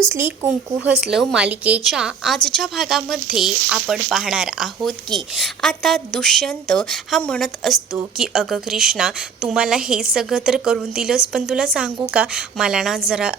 रुसली कुंकू हसलं मालिकेच्या आजच्या भागामध्ये आपण पाहणार आहोत की आता दुष्यंत हा म्हणत असतो की अगं कृष्णा, तू मला हे सगळं तर करून दिलंस, पण तुला सांगू का, मला ना जरा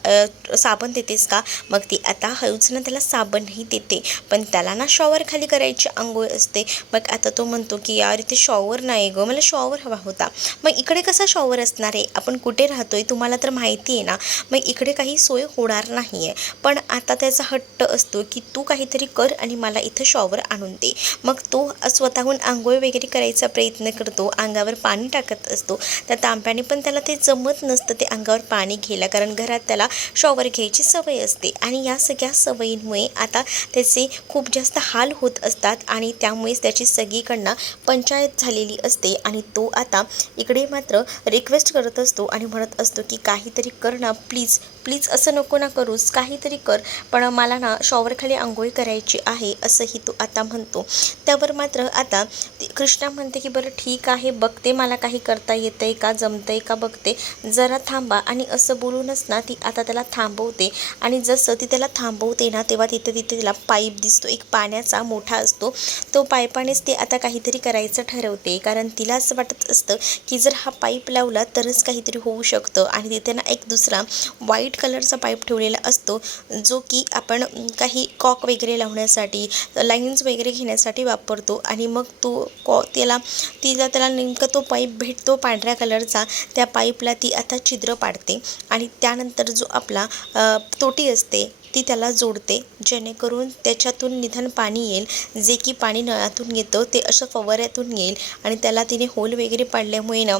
साबण देतेस का. मग ती आता हळूच ना त्याला साबणही देते, पण त्याला ना शॉवर खाली करायची आंघोळ असते. मग आता तो म्हणतो की यार इथे शॉवर नाही गं, मला शॉवर हवा होता. मग इकडे कसा शॉवर असणार आहे, आपण कुठे राहतोय तुम्हाला तर माहिती आहे ना, मग इकडे काही सोय होणार नाही आहे. पण आता त्याचा हट्ट असतो की तू काहीतरी कर आणि मला इथं शॉवर आणून दे. मग तो स्वतःहून आंघोळ वगैरे करायचा प्रयत्न करतो, अंगावर पाणी टाकत असतो. त्या तांब्याने पण त्याला ते जमत नसतं ते अंगावर पाणी घ्यायला, कारण घरात त्याला शॉवर घ्यायची सवय असते. आणि या सगळ्या सवयींमुळे आता त्याचे खूप जास्त हाल होत असतात आणि त्यामुळेच त्याची सगळीकडनं पंचायत झालेली असते. आणि तो आता इकडे मात्र रिक्वेस्ट करत असतो आणि म्हणत असतो की काहीतरी कर ना प्लीज प्लीज, असं नको ना करूस, काहीतरी कर, पण मला ना शॉवरखाली आंघोळ करायची आहे, असंही तो आता म्हणतो. त्यावर मात्र आता कृष्णा म्हणते की बरं ठीक आहे, बघते मला काही करता येतं आहे का, जमतं आहे का बघते, जरा थांबा. आणि असं बोलूनच ना ती आता त्याला थांबवते. आणि जसं ती त्याला थांबवते ना तेव्हा तिथे तिला पाईप दिसतो, एक पाण्याचा मोठा असतो. तो पाईपानेच ते आता काहीतरी करायचं ठरवते, कारण तिला असं वाटत असतं की जर हा पाईप लावला तरच काहीतरी होऊ शकतं. आणि तिथे ना एक दुसरा व्हाईट कलरचा पाईप ठेवलेला असतो, जो की आपण काही कॉक वगैरे लावण्यासाठी, लाईन्स वगैरे घेण्यासाठी वापरतो. आणि मग तो त्याला नेमकं तो पाईप भेटतो पांढऱ्या कलरचा. त्या पाईपला ती आता छिद्र पाडते आणि त्यानंतर जो आपला तोटी असते ती त्याला जोडते, जेणेकरून त्याच्यातून निदान पाणी येईल. जे की पाणी नळातून येतं ते असं फवाऱ्यातून येईल. आणि त्याला तिने होल वगैरे पाडल्यामुळे ना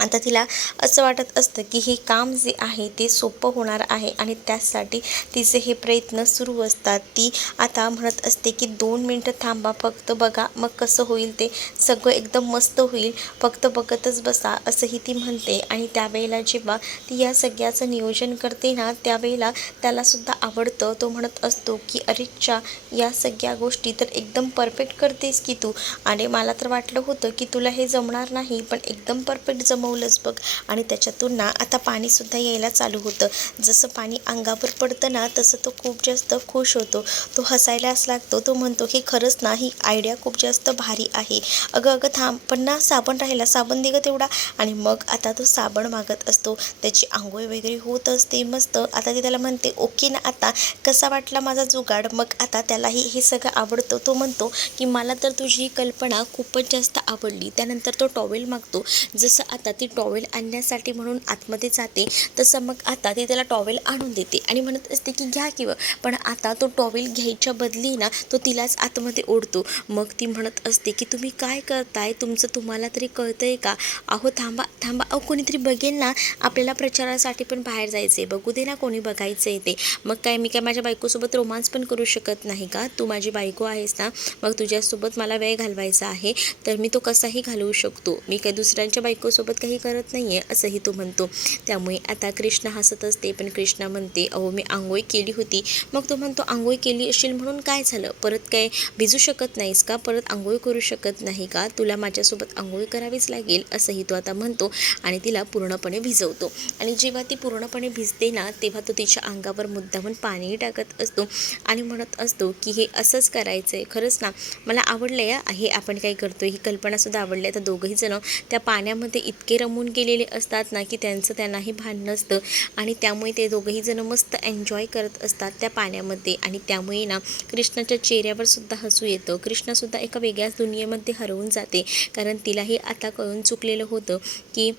आता तिला असं वाटत असतं की हे काम जे आहे ते सोपं होणार आहे. आणि त्यासाठी तिचे हे प्रयत्न सुरू असतात. ती आता म्हणत असते की 2 मिनटं थांबा, फक्त बघा मग कसं होईल, ते सगळं एकदम मस्त होईल, फक्त बघतच बसा, असंही ती म्हणते. आणि त्यावेळेला जेव्हा ती या सगळ्याचं नियोजन करते ना त्यावेळेला त्यालासुद्धा आवडतं. तो म्हणत असतो की अरेच्चा, या सगळ्या गोष्टी तर एकदम परफेक्ट करतेस की तू, आणि मला तर वाटलं होतं की तुला हे जमणार नाही, पण एकदम परफेक्ट जमवलंच बघ. आणि त्याच्यातून ना आता पाणीसुद्धा यायला चालू होतं. जसं पाणी अंगावर पडतं ना तसं तो खूप जास्त खुश होतो, तो हसायलाच लागतो. तो म्हणतो की खरंच ना ही आयडिया खूप जास्त भारी आहे. अगं अगं थांब, पण ना साबण राहिला, साबण दे गं तेवढा. आणि मग आता तो साबण मागत असतो, त्याची आंघोळ वगैरे होत असते मस्त. आता ती त्याला म्हणते ओके ना, आता कसा वाटला माझा जुगाड. मग आता त्यालाही हे सगळं आवडतं. तो म्हणतो की मला तर तुझी कल्पना खूपच जास्त आवडली. त्यानंतर तो टॉवेल मागतो. जसं आता ती टॉवेल आणण्यासाठी म्हणून आतमध्ये जाते, तसं मग आता ती त्याला टॉवेल आणून देते आणि म्हणत असते की घ्या किंवा, पण आता तो टॉवेल घ्यायच्या बदली ना तो तिलाच आतमध्ये ओढतो. मग ती म्हणत असते की तुम्ही काय करताय, तुम्हाला तरी कळतंय का. अहो थांबा थांबा, अहो कोणीतरी बघेल ना, आपल्याला प्रचारासाठी पण बाहेर जायचं आहे, बघू दे ना कोणी बघायचं आहे ते. मग काय मी काय माझ्या बायकोसोबत रोमांस पण करू शकत नाही का, तू माझी बायको आहेस ना, मग तुझ्यासोबत मला वेळ घालवायचा आहे तर मी तो कसाही घालवू शकतो, मी काही दुसऱ्यांच्या बायकोसोबत काही करत नाही आहे, असंही तो म्हणतो. त्यामुळे आता कृष्णा हसत असते, पण कृष्णा म्हणते अहो मी आंघोळ केली होती. मग तो म्हणतो आंघोळ केली असेल म्हणून काय झालं, परत काय भिजू शकत नाहीस का, परत आंघोळ करू शकत नाही का, तुला माझ्यासोबत आंघोळ करावीच लागेल, असंही तो आता म्हणतो. आणि तिला पूर्णपणे भिजवतो. आणि जेव्हा ती पूर्णपणे भिजते ना तेव्हा तो तिच्या अंगावर मुद्दामून पाणीही टाकत असतो आणि म्हणत असतो की हे असंच करायचं आहे. खरंच ना मला आवडलं आहे आपण काय करतो, ही कल्पनासुद्धा आवडली. आता दोघंही जण त्या पाण्यामध्ये इतके रमून गेलेले असतात ना की त्यांनाही भान नसतं. आणि त्यामुळे ते दोघंही जण मस्त एन्जॉय करत असतात त्या पाण्यामध्ये. आणि त्यामुळे ना कृष्णाच्या चेहऱ्यावर सुद्धा हसू येतं. कृष्णासुद्धा एका वेगळ्याच दुनियेमध्ये हरवून जाते, कारण तिलाही आता कळून चुकलेलं होतं की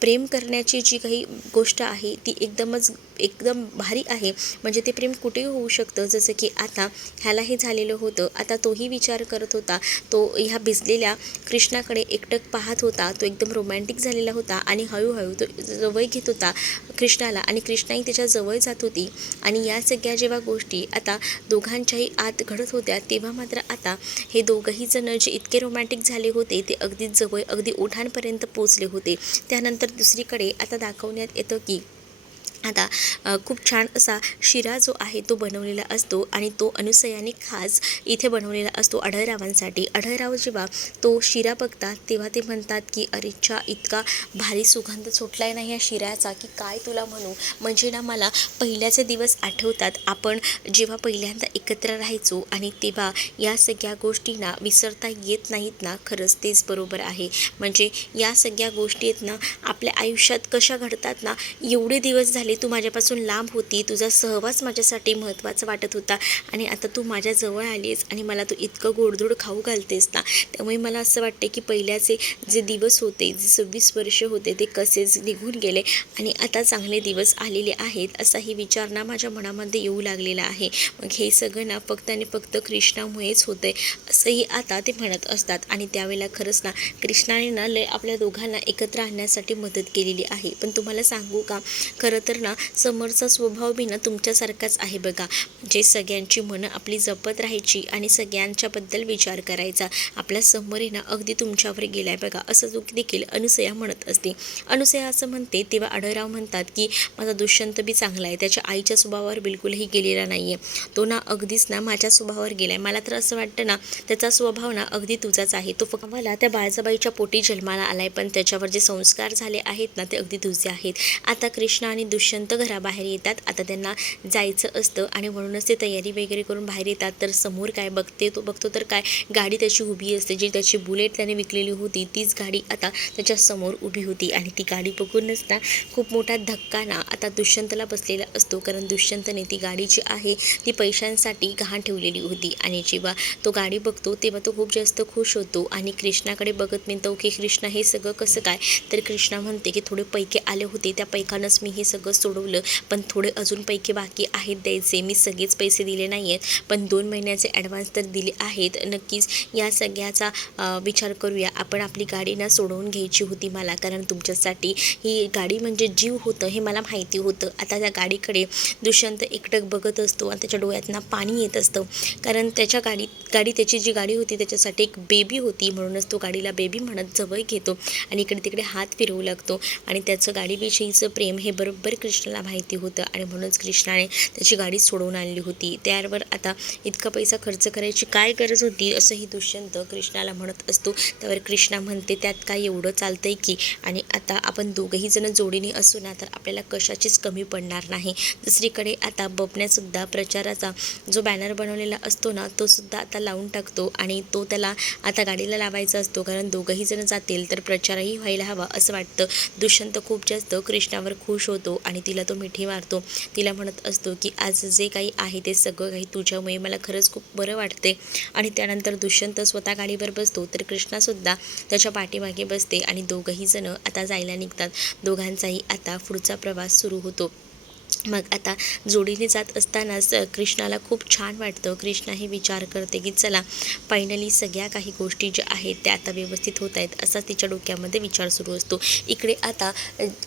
प्रेम करण्याची जी काही गोष्ट आहे ती एकदम भारी आहे. म्हणजे ते प्रेम कुठेही होऊ शकतं, जसं की आता ह्यालाही झालेलं होतं. आता तोही विचार करत होता, तो ह्या भिजलेल्या कृष्णाकडे एकटक पाहत होता, तो एकदम रोमॅन्टिक झालेला होता. आणि हळूहळू तो जवळ घेत होता कृष्णाला आणि कृष्णाही त्याच्या जवळ जात होती. आणि या सगळ्या जेव्हा गोष्टी आता दोघांच्याही आत घडत होत्या तेव्हा मात्र आता हे दोघंही जण जे इतके रोमॅन्टिक झाले होते ते अगदी जवळ, अगदी ओठांपर्यंत पोचले होते. त्यानंतर दुसरीकडे आता दाखवण्यात येतं की आता खूप छान असा शिरा जो आहे तो बनवलेला असतो आणि तो अनुसयाने खास इथे बनवलेला असतो आढळरावांसाठी. आढळराव जेव्हा तो शिरा बघतात तेव्हा ते म्हणतात की अरे च्छा, इतका भारी सुगंध सुटलाय ना या शिऱ्याचा की काय तुला म्हणू. म्हणजे ना मला पहिल्याचे दिवस आठवतात. आपण जेव्हा पहिल्यांदा एकत्र राहायचो आणि तेव्हा या सगळ्या गोष्टी ना विसरता येत नाहीत ना. खरंच तेच बरोबर आहे. म्हणजे या सगळ्या गोष्टी आहेत ना आपल्या आयुष्यात कशा घडतात ना. एवढे दिवस झाले तू माझ्यापासून लांब होती, तुझा सहवास माझ्यासाठी महत्त्वाचा वाटत होता आणि आता तू माझ्या जवळ आलीस आणि मला तू इतकं गोडधोड खाऊ घालतेस ना. त्यामुळे मला असं वाटते की पहिल्याचे जे दिवस होते, जे 26 वर्ष होते ते कसेच निघून गेले आणि आता चांगले दिवस आलेले आहेत असाही विचार ना माझ्या मनामध्ये येऊ लागलेला आहे. मग हे सगळं ना फक्त आणि फक्त कृष्णामुळेच होतंय असंही आता ते म्हणत असतात. आणि त्यावेळेला खरंच ना कृष्णाने ना लय आपल्या दोघांना एकत्र आणण्यासाठी मदत केलेली आहे. पण तुम्हाला सांगू का, खरं तर ना समोरचा स्वभाव बी ना तुमच्यासारखाच आहे बघा. म्हणजे सगळ्यांची मनं आपली जपत राहायची आणि सगळ्यांच्याबद्दल विचार करायचा. आपल्या समोर ना अगदी तुमच्यावर गेलाय बघा असं देखील अनुसया म्हणत असते. अनुसया असं म्हणते तेव्हा आढळराव म्हणतात की माझा दुष्यंत बी चांगला आहे, त्याच्या आईच्या स्वभावावर बिलकुलही गेलेला नाही आहे. तो ना अगदीच ना माझ्या स्वभावावर गेला आहे. मला तर असं वाटतं ना त्याचा स्वभाव ना अगदी तुझाच आहे. तो फक्त मला त्या बाळजाबाईच्या पोटी जन्माला आलाय पण त्याच्यावर जे संस्कार झाले आहेत ना ते अगदी तुझे आहेत. आता कृष्ण आणि दुष्यंत घराबाहेर येतात. आता त्यांना जायचं असतं आणि म्हणूनच ते तयारी वगैरे करून बाहेर येतात. तर समोर काय बघतो तर काय गाडी त्याची उभी असते. जी त्याची बुलेट त्याने विकलेली होती तीच गाडी आता त्याच्या समोर उभी होती आणि ती गाडी बघूनच ना खूप मोठा धक्का ना आता दुष्यंतला बसलेला असतो. कारण दुष्यंतने ती गाडी जी आहे ती पैशांसाठी गहाण ठेवलेली होती आणि जेव्हा तो गाडी बघतो तेव्हा तो खूप जास्त खुश होतो आणि कृष्णाकडे बघत म्हणतो की कृष्णा हे सगळं कसं काय. तर कृष्णा म्हणते की थोडे पैके आले होते त्या पैकानंच मी हे सगळं सोडवलं पण थोडे अजून पैके बाकी आहेत द्यायचे. मी सगळेच पैसे दिले नाही आहेत पण 2 महिन्याचे ॲडव्हान्स तर दिले आहेत. नक्कीच या सगळ्याचा विचार करूया. आपण आपली गाडी ना सोडवून घ्यायची होती मला, कारण तुमच्यासाठी ही गाडी म्हणजे जीव होतं हे मला माहिती होतं. आता त्या गाडीकडे दुष्यंत एकटक बघत असतो आणि त्याच्या डोळ्यातनं पाणी येत असतं. कारण त्याच्या गाडी त्याची जी गाडी होती त्याच्यासाठी एक बेबी होती म्हणूनच तो गाडीला बेबी म्हणत जवळ घेतो आणि इकडे तिकडे हात फिरवू लागतो. आणि त्याचं गाडीविषयीचं प्रेम हे बरोबर कृष्णाला माहिती होतं आणि म्हणूनच कृष्णाने त्याची गाडी सोडवून आणली होती. त्यावर आता इतका पैसा खर्च करायची काय गरज होती असंही दुष्यंत कृष्णाला म्हणत असतो. त्यावर कृष्णा म्हणते त्यात काय एवढं चालतंय की, आणि आता आपण दोघंही जण जोडीने असू ना तर आपल्याला कशाचीच कमी पडणार नाही. दुसरीकडे आता बबण्यासुद्धा प्रचाराचा जो बॅनर बनवलेला असतो ना तो सुद्धा आता लावून टाकतो आणि तो त्याला आता गाडीला लावायचा असतो. कारण दोघंही जण जातील तर प्रचारही व्हायला हवा असं वाटतं. दुष्यंत खूप जास्त कृष्णावर खुश होतो आणि तिला तो मिठी मारतो. तिला म्हणत असतो की आज जे काही आहे ते सगळं काही तुझ्यामुळे मला खरंच खूप बरं वाटते. आणि त्यानंतर दुष्यंत स्वतः गाडीवर बसतो तर कृष्णासुद्धा त्याच्या पाठीमागे बसते आणि दोघंही जण आता जायला निघतात. दोघांचाही आता पुढचा प्रवास सुरू होतो. मग आता जोडीने जात असतानाच कृष्णाला खूप छान वाटतं. कृष्णा हे विचार करते की चला फायनली सगळ्या काही गोष्टी ज्या आहेत त्या आता व्यवस्थित होत आहेत असा तिच्या डोक्यामध्ये विचार सुरू असतो. इकडे आता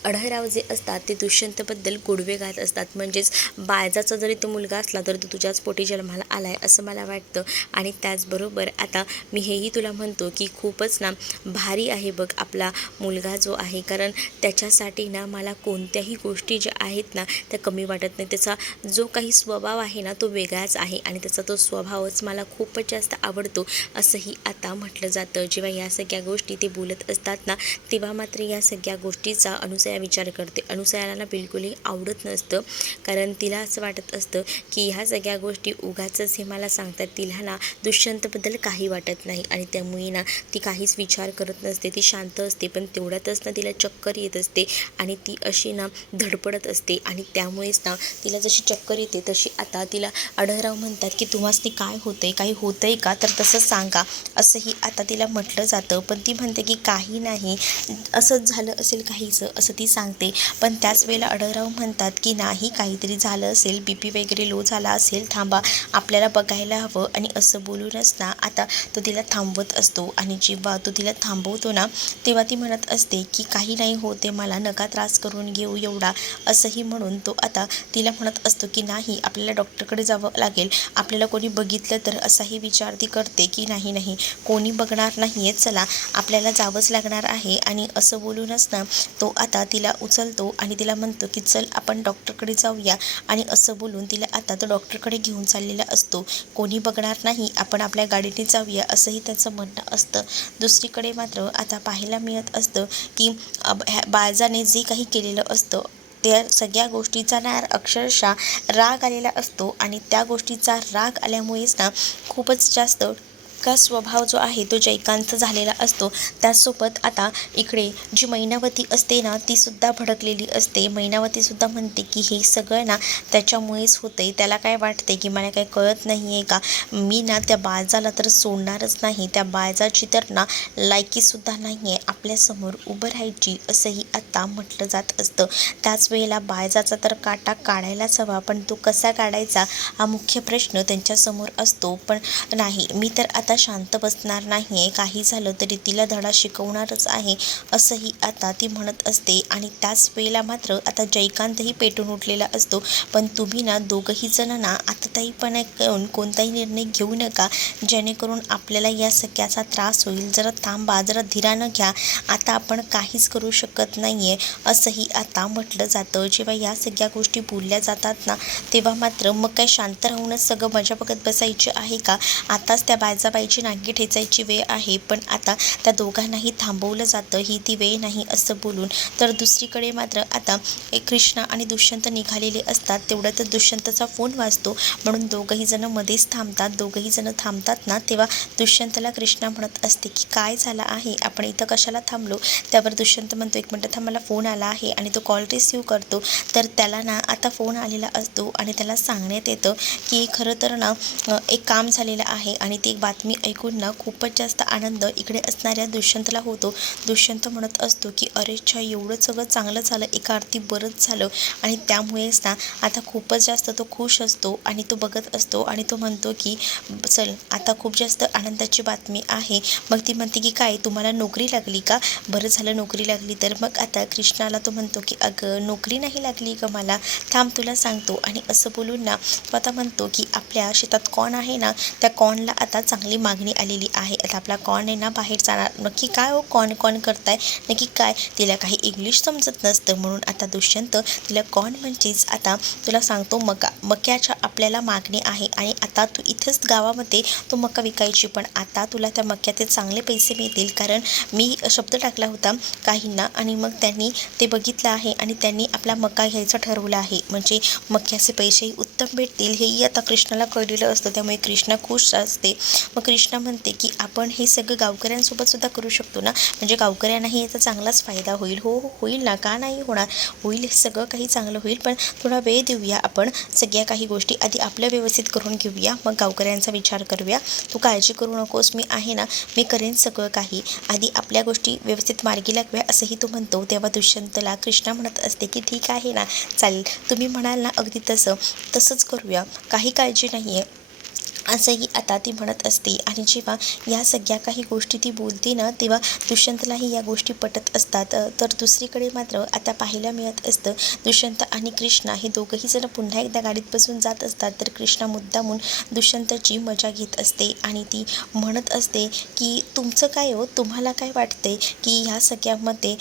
आढळराव जे असतात ते दुष्यंतबद्दल गोडवे गात असतात. म्हणजेच बाळजाचा जरी तो मुलगा असला तर तो तुझ्याच पोटी जन्माला आलाय असं मला वाटतं. आणि त्याचबरोबर आता मी हेही तुला म्हणतो की खूपच ना भारी आहे बघ आपला मुलगा जो आहे, कारण त्याच्यासाठी ना मला कोणत्याही गोष्टी ज्या आहेत ना त्या कमी वाटत नाही. त्याचा जो काही स्वभाव आहे ना तो वेगळाच आहे आणि त्याचा तो स्वभावच मला खूपच जास्त आवडतो असंही आता म्हटलं जातं. जेव्हा या सगळ्या गोष्टी ते बोलत असतात ना तेव्हा मात्र या सगळ्या गोष्टीचा अनुसया विचार करते. अनुसयाला ना बिलकुलही आवडत नसतं, कारण तिला असं वाटत असतं की ह्या सगळ्या गोष्टी उगाचच हे मला सांगतात. तिला ना दुष्यंतबद्दल काही वाटत नाही आणि त्यामुळे ना ती काहीच विचार करत नसते. ती शांत असते पण तेवढ्यातच ना तिला चक्कर येत असते आणि ती अशी ना धडपडत असते. आणि त्यामुळेच ना तिला जशी चक्कर येते तशी आता तिला आढळराव म्हणतात की तुम्हासनी काय होतंय, काही होतंय का, तर तसं सांगा असंही आता तिला म्हटलं जातं. पण ती म्हणते की काही नाही, असंच झालं असेल काहीचं असं ती सांगते. पण त्याच वेळेला आढळराव म्हणतात की नाही काहीतरी झालं असेल, BP वगैरे लो झाला असेल, थांबा आपल्याला बघायला हवं. आणि असं बोलूनच ना आता तो तिला थांबवत असतो आणि जेव्हा तो तिला थांबवतो ना तेव्हा ती म्हणत असते की काही नाही होते, मला नका त्रास करून घेऊ एवढा असंही म्हणून तो आता तिला म्हणत असतो की नाही, आपल्याला डॉक्टरकडे जावं लागेल, आपल्याला कोणी बघितलं तर असाही विचार ती करते की नाही नाही कोणी बघणार नाही आहे, चला आपल्याला जावंच लागणार आहे. आणि असं बोलूनच ना तो आता तिला उचलतो आणि तिला म्हणतो की चल आपण डॉक्टरकडे जाऊया. आणि असं बोलून तिला आता तो डॉक्टरकडे घेऊन चाललेला असतो. कोणी बघणार नाही, आपण आपल्या गाडीने जाऊया असंही त्याचं म्हणणं असतं. दुसरीकडे मात्र आता पाहायला मिळत असतं की बाळजाने जे काही केलेलं असतं त्या सगळ्या गोष्टीचा ना अक्षरशः राग आलेला असतो. आणि त्या गोष्टीचा राग आल्यामुळेच ना खूपच जास्त का स्वभाव जो आहे तो जयकांत झालेला असतो. त्यासोबत आता इकडे जी मैनावती असते ना तीसुद्धा भडकलेली असते. मैनावतीसुद्धा म्हणते की हे सगळं ना त्याच्यामुळेच होतं आहे. त्याला काय वाटते की मला काही कळत नाही आहे का, मी ना त्या बाळजाला तर सोडणारच नाही, त्या बाळजाची तर ना लायकीसुद्धा नाही आहे आपल्यासमोर उभं राहायची, असंही आता म्हटलं जात असतं. त्याच वेळेला बाळजाचा तर काटा काढायलाच हवा, पण तो कसा काढायचा हा मुख्य प्रश्न त्यांच्यासमोर असतो. पण नाही, मी तर आता शांत बसणार नाही आहे, काही झालं तरी तिला धडा शिकवणारच आहे असंही आता ती म्हणत असते. आणि त्याच वेळेला मात्र आता जयकांतही पेटून उठलेला असतो. पण तुम्ही ना दोघंही जण ना आतताईपणा करून कोणताही निर्णय घेऊ नका जेणेकरून आपल्याला या सगळ्याचा त्रास होईल. जरा थांबा, जरा धीरानं घ्या, आता आपण काहीच करू शकत नाही आहे असंही आता म्हटलं जातं. जेव्हा या सगळ्या गोष्टी बोलल्या जातात ना तेव्हा मात्र मग काय शांत राहूनच सगळं मजा बघत बसायची आहे का, आताच त्या बायजाबाईची नांगी ठेचायची वेळ आहे. पण आता त्या दोघांनाही थांबवलं जातं, ही ती वेळ नाही असं बोलून. तर दुसरीकडे मात्र आता कृष्णा आणि दुष्यंत निघालेले असतात. तेवढ्यातच दुष्यंतचा फोन वाजतो म्हणून दोघंही जण मध्येच थांबतात. दोघंही जण थांबतात ना तेव्हा दुष्यंतला कृष्णा म्हणत असते की काय झालं आहे, आपण इथं कशाला थांबलो. त्यावर दुष्यंत म्हणतो एक मिनटं थांब, मला फोन आला आहे. आणि तो कॉल रिसीव्ह करतो. तर त्याला ना आता फोन आलेला असतो आणि त्याला सांगण्यात येतं की खरं तर ना एक काम झालेलं आहे. आणि ती बातमी ऐकून ना खूपच जास्त आनंद इकडे असणाऱ्या दुष्यंतला होतो. दुष्यंत म्हणत असतो की अरे छा, एवढं सगळं चांगलं झालं, एका अर्थी बरंच झालं. आणि त्यामुळेच ना आता खूपच जास्त तो खुश असतो आणि तो बघत असतो आणि तो म्हणतो की चल आता खूप जास्त आनंदाची बातमी आहे. मग ती म्हणते की काय, तुम्हाला नोकरी लागली का, बरं झालं नोकरी लागली तर. मग आता कृष्णाला तो म्हणतो की अगं नोकरी नाही लागली का मला, थांब तुला सांगतो. आणि असं बोलून ना तो आता म्हणतो की आपल्या शेतात कॉर्न आहे ना, त्या कॉर्नला आता चांगली मागणी आलेली आहे. आता आपला कॉर्न आहे ना बाहेर जाणार. नक्की काय हो, कॉर्न कॉर्न करताय नक्की काय. तिला काही इंग्लिश समजत नसतं म्हणून आता दुष्यंत तिला कॉर्न म्हणजेच आता तुला सांगतो मका, मक्याच्या आपल्याला मागणी आहे. आणि आता तू इथेच गावामध्ये तो मका विकायची, पण आता तुला त्या मक्याचे चांगले पैसे मिळतील, कारण मी शब्द टाकला होता काहींना आणि मग त्यांनी ते बघितलं आहे आणि त्यांनी आपला मका घ्यायचं ठरवलं आहे. म्हणजे मक्याचे पैसेही उत्तम भेटतील हेही आता कृष्णाला कळलेलं असतं. त्यामुळे कृष्णा खुश असते. मग कृष्णा म्हणते की आपण हे सगळं गावकऱ्यांसोबत सुद्धा करू शकतो ना, म्हणजे गावकऱ्यांनाही याचा चांगलाच फायदा होईल. हो होईल ना, का नाही होणार, होईल, हे सगळं काही चांगलं होईल. पण थोडा वेळ देऊया, आपण सगळ्या काही गोष्टी आधी आपल्या व्यवस्थित करून घेऊया, मग गावकऱ्यांचा विचार करूया. तू काळजी करू नकोस, मी आहे ना, मी करेन सगळं काही, आधी आपल्या गोष्टी व्यवस्थित मार्गी लागूया असंही तो म्हणतो. तेव्हा दुष्यंतला कृष्णा म्हणत असते की ठीक आहे ना, चालेल, तुम्ही म्हणाल ना अगदी तसंच करूया, काही काळजी नाही आहे असंही आता ती म्हणत असते. आणि जेव्हा या सगळ्या काही गोष्टी ती बोलते ना तेव्हा दुष्यंतलाही या गोष्टी पटत असतात. तर दुसरीकडे मात्र आता पाहायला मिळत असतं दुष्यंत आणि कृष्णा हे दोघंही जण पुन्हा एकदा गाडीत बसून जात असतात. तर कृष्णा मुद्दामून दुष्यंतची मजा घेत असते आणि ती म्हणत असते की तुमचं काय हो, तुम्हाला काय वाटते की ह्या सगळ्यामध्ये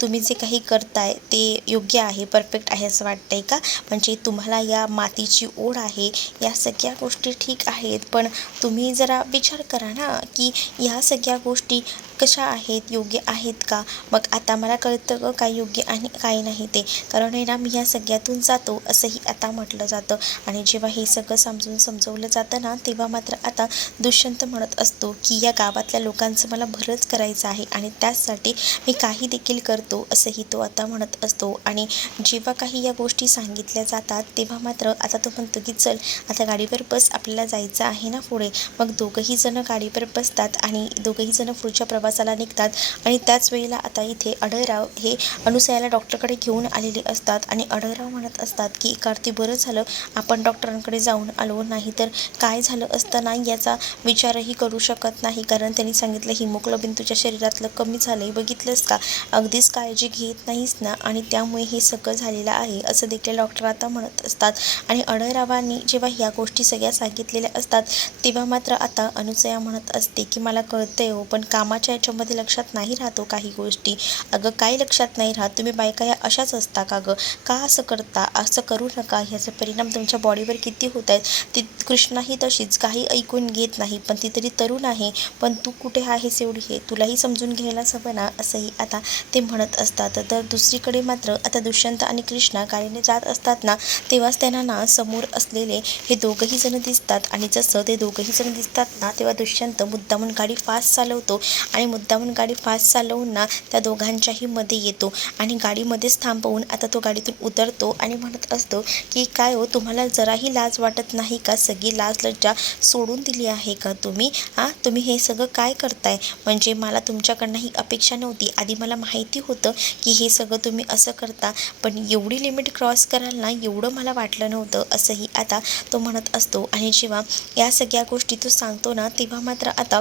तुम्ही जे काही करताय ते योग्य आहे, परफेक्ट आहे असं वाटतंय का, म्हणजे तुम्हाला या मातीची ओढ आहे, या सगळ्या गोष्टी ठीक आहेत, पण तुम्ही जरा विचार करा ना की ह्या सगळ्या गोष्टी कशा आहेत, योग्य आहेत का. मग आता मला कळतं काय योग्य आणि काय नाही ते, कारण आहे ना मी ह्या सगळ्यातून जातो असंही आता म्हटलं जातं. आणि जेव्हा हे सगळं समजवलं जातं ना तेव्हा मात्र आता दुष्यंत म्हणत असतो की या गावातल्या लोकांचं मला भलंच करायचं आहे आणि त्याचसाठी मी काही देखील करतो असंही तो आता म्हणत असतो. आणि जेव्हा काही या गोष्टी सांगितल्या जातात तेव्हा मात्र आता तो म्हणतो की चल आता गाडीवर बस, आपल्याला जायचं आहे ना पुढे. मग दोघंही जण गाडीवर बसतात आणि दोघंही जण पुढच्या प्रवासात प्रवासाला निघतात. आणि त्याच वेळेला आता इथे अढळराव हे अनुसयाला डॉक्टरकडे घेऊन आलेले असतात आणि अढळराव म्हणत असतात की कार्ती बरं झालं आपण डॉक्टरांकडे जाऊन आलो, नाही तर काय झालं असतं ना याचा विचारही करू शकत नाही, कारण त्यांनी सांगितलं हिमोग्लोबिन तुझ्या शरीरातलं कमी झालंय, बघितलंस का, अगदीच काळजी घेत नाहीस ना आणि त्यामुळे हे सगळं झालेलं आहे असं देखील डॉक्टर आता म्हणत असतात. आणि अढळरावांनी जेव्हा ह्या गोष्टी सगळ्या सांगितलेल्या असतात तेव्हा मात्र आता अनुसया म्हणत असते की मला कळतंय हो, पण कामाच्या याच्यामध्ये लक्षात नाही राहतो काही गोष्टी. अगं काय लक्षात नाही राहत, तुम्ही बायका या अशाच असता का गं, का असं करता, असं करू नका, ह्याचा परिणाम तुमच्या बॉडीवर किती होत आहेत. ती कृष्णाही तशीच काही ऐकून घेत नाही, पण ती तरी तरुण आहे, पण तू कुठे आहेस एवढी, हे तुलाही समजून घ्यायलाच हवं ना, असंही आता ते म्हणत असतात. तर दुसरीकडे मात्र आता दुष्यंत आणि कृष्णा गाडीने जात असतात ना तेव्हाच त्यांना ना समोर असलेले हे दोघंही जण दिसतात. आणि जसं ते दोघंही जण दिसतात ना तेव्हा दुष्यंत मुद्दामून गाडी फास्ट चालवतो आणि मुद्दामून गाडी फास्ट चालवून ना त्या दोघांच्याही मध्ये येतो आणि गाडीमध्येच थांबवून आता तो गाडीतून उतरतो आणि म्हणत असतो की काय हो, तुम्हाला जराही लाज वाटत नाही का, सगळी लाज लज्जा सोडून दिली आहे का तुम्ही, हां तुम्ही हे सगळं काय करताय, म्हणजे मला तुमच्याकडनं ही अपेक्षा नव्हती, आधी मला माहिती होतं की हे सगळं तुम्ही असं करता, पण एवढी लिमिट क्रॉस कराल ना एवढं मला वाटलं नव्हतं, असंही आता तो म्हणत असतो. आणि जेव्हा या सगळ्या गोष्टी तो सांगतो ना तेव्हा मात्र आता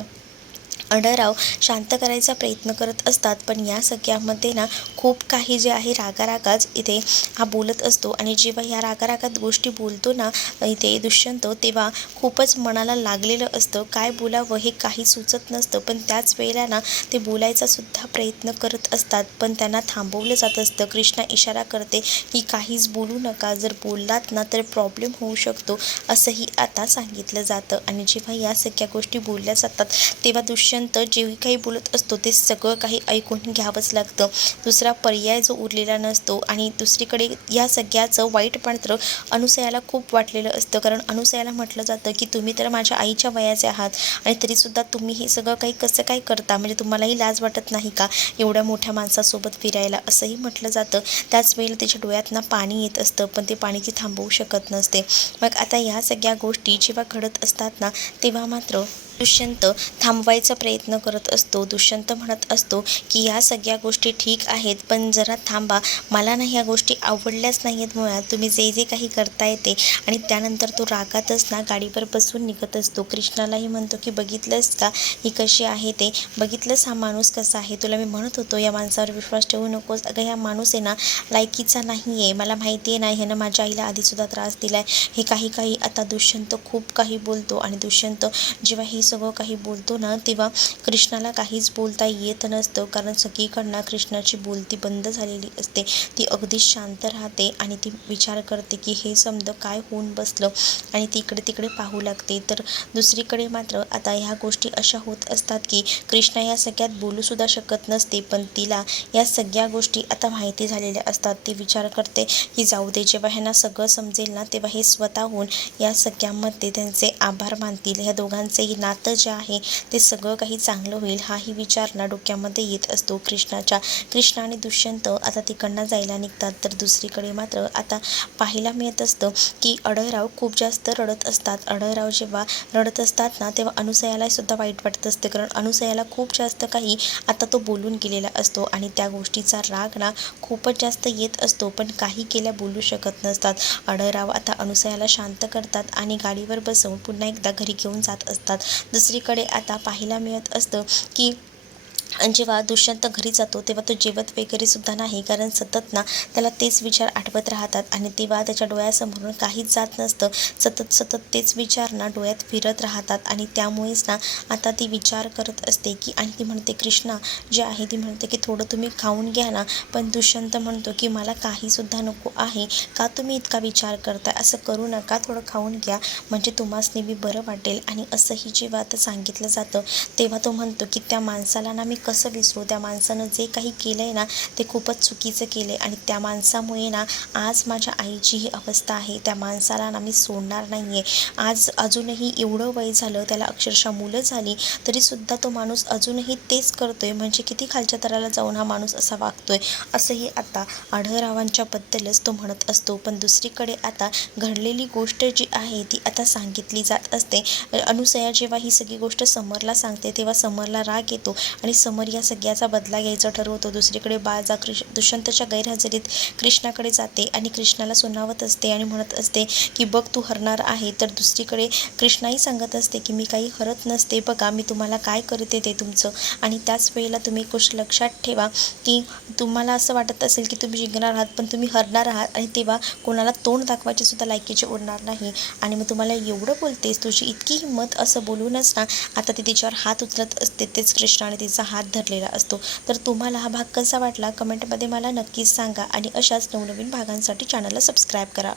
अढळराव शांत करायचा प्रयत्न करत असतात, पण या सगळ्यामध्ये ना खूप काही जे आहे रागारागाच इथे हा बोलत असतो. आणि जेव्हा ह्या रागारागात गोष्टी बोलतो ना इथे दुष्यंत तेव्हा खूपच मनाला लागलेलं असतं, काय बोलावं हे काही सुचत नसतं, पण त्याच वेळेला ना ते बोलायचा सुद्धा प्रयत्न करत असतात, पण त्यांना थांबवलं जात असतं. कृष्णा इशारा करते की काहीच बोलू नका, जर बोललात ना तर प्रॉब्लेम होऊ शकतो, असंही आता सांगितलं जातं. आणि जेव्हा या सगळ्या गोष्टी बोलल्या जातात तेव्हा दुष्यंत जे काही बोलत असतो ते सगळं काही ऐकून घ्यावंच लागतं, दुसरा पर्याय जो उरलेला नसतो. आणि दुसरीकडे या सगळ्याचं वाईट पात्र अनुसयाला खूप वाटलेलं असतं, कारण अनुसयाला म्हटलं जातं की तुम्ही तर माझ्या आईच्या वयाचे आहात आणि तरीसुद्धा तुम्ही हे सगळं काही कसं काय करता, म्हणजे तुम्हालाही लाज वाटत नाही का एवढ्या मोठ्या माणसासोबत फिरायला, असंही म्हटलं जातं. त्याच वेळेला तिच्या डोळ्यातनं पाणी येत असतं, पण ते पाणी ती थांबवू शकत नसते. मग आता ह्या सगळ्या गोष्टी जेव्हा घडत असतात ना तेव्हा मात्र दुष्यंत थांबवायचा प्रयत्न करत असतो. दुष्यंत म्हणत असतो की या सगळ्या गोष्टी ठीक आहेत, पण जरा थांबा, मला ना ह्या गोष्टी आवडल्याच नाही आहेत मुळात, तुम्ही जे जे काही करताय ते. आणि त्यानंतर तो रागातच ना गाडीवर बसून निघत असतो. कृष्णालाही म्हणतो की बघितलंस का ही कशी आहे ते, बघितलंस हा माणूस कसा आहे, तुला मी म्हणत होतो या माणसावर विश्वास ठेवू नकोस, अगं ह्या माणूस आहे ना लायकीचा नाही आहे, मला माहिती आहे ना, ह्यानं माझ्या आईला आधीसुद्धा त्रास दिला आहे, हे काही काही आता दुष्यंत खूप काही बोलतो. आणि दुष्यंत जेव्हा हे सगळं काही बोलतो ना तेव्हा कृष्णाला काहीच बोलता येत नसतं, कारण सगळीकडनं कृष्णाची बोलती बंद झालेली असते, ती अगदी शांत राहते आणि ती विचार करते की हे समज काय होऊन बसलं, आणि ती इकडे तिकडे पाहू लागते. तर दुसरीकडे मात्र आता ह्या गोष्टी अशा होत असतात की कृष्णा या सगळ्यात बोलूसुद्धा शकत नसते, पण तिला या सगळ्या गोष्टी आता माहिती झालेल्या असतात. ती विचार करते की जाऊ दे, जेव्हा ह्यांना सगळं समजेल ना तेव्हा हे स्वतःहून या सगळ्यामध्ये त्यांचे आभार मानतील, ह्या दोघांचेही नातं जे आहे ते सगळं काही चांगलं होईल, हाही विचार ना डोक्यामध्ये येत असतो कृष्णाच्या. कृष्णा आणि दुष्यंत आता तिकडनं जायला निघतात. तर दुसरीकडे मात्र आता पाहायला मिळत असतं की अढळराव खूप जास्त रडत असतात. अढळराव जेव्हा रडत असतात ना तेव्हा अनुसयाला सुद्धा वाईट वाटत असते, कारण अनुसयाला खूप जास्त काही आता तो बोलून गेलेला असतो आणि त्या गोष्टीचा राग ना खूपच जास्त येत असतो, पण काही केल्या बोलू शकत नसतात. अढळराव आता अनुसयाला शांत करतात आणि गाडीवर बसवून पुन्हा एकदा घरी घेऊन जात असतात. दुसरीकडे आता पाहायला मिळत असतं की जेव्हा दुष्यंत घरी जातो तेव्हा तो जेवत वगैरे सुद्धा नाही, कारण सतत ना त्याला तेच विचार आठवत राहतात आणि तेव्हा त्याच्या डोळ्यासमोरून काहीच जात नसतं, सतत सतत तेच विचार ना डोळ्यात फिरत राहतात. आणि त्यामुळेच ना आता ती विचार करत असते की, आणि ती म्हणते कृष्णा जे आहे ती म्हणते की थोडं तुम्ही खाऊन घ्या ना, पण दुष्यंत म्हणतो की मला काहीसुद्धा नको आहे, का तुम्ही इतका विचार करताय, असं करू नका, थोडं खाऊन घ्या म्हणजे तुम्हास नेहमी बरं वाटेल. आणि असंही जेव्हा आता सांगितलं जातं तेव्हा तो म्हणतो की त्या माणसाला ना मी कसं विसरू, त्या माणसानं जे काही केलं आहे ना ते खूपच चुकीचं केलं आहे, आणि त्या माणसामुळे ना आज माझ्या आईची ही अवस्था आहे, त्या माणसाला ना मी सोडणार नाही आहे. आज अजूनही एवढं वय झालं, त्याला अक्षरशः मुलं झाली, तरीसुद्धा तो माणूस अजूनही तेच करतोय, म्हणजे किती खालच्या तराला जाऊन हा माणूस असा वागतोय, असंही आता अढळरावांच्या बद्दलच तो म्हणत असतो. पण दुसरीकडे आता घडलेली गोष्ट जी आहे ती आता सांगितली जात असते. अनुसया जेव्हा ही सगळी गोष्ट समरला सांगते तेव्हा समरला राग येतो आणि समर अमर या सगळ्याचा बदला घ्यायचा ठरवतो. दुसरीकडे बाळ दुष्यंतच्या गैरहजेरीत कृष्णाकडे जाते आणि कृष्णाला सुनावत असते आणि म्हणत असते की बघ तू हरणार आहे. तर दुसरीकडे कृष्णाही सांगत असते की मी काही हरत नसते, बघा मी तुम्हाला काय करते ते तुमचं. आणि त्याच वेळेला तुम्ही गोष्ट लक्षात ठेवा की तुम्हाला असं वाटत असेल की तुम्ही जिंकणार आहात, पण तुम्ही हरणार आहात आणि तेव्हा कोणाला तोंड दाखवायची सुद्धा लायकीचे उरणार नाही. आणि मग तुम्हाला एवढं बोलतेस, तुझी इतकी हिंमत, असं बोलूनच ना आता ती तिच्यावर हात उचलत असते. तेच कृष्णाने तिचा हात धरलेला असतो. तर तुम्हाला हा भाग कसा वाटला कमेंटमध्ये मला नक्कीच सांगा आणि अशाच नवनवीन भागांसाठी चॅनलला सबस्क्राईब करा.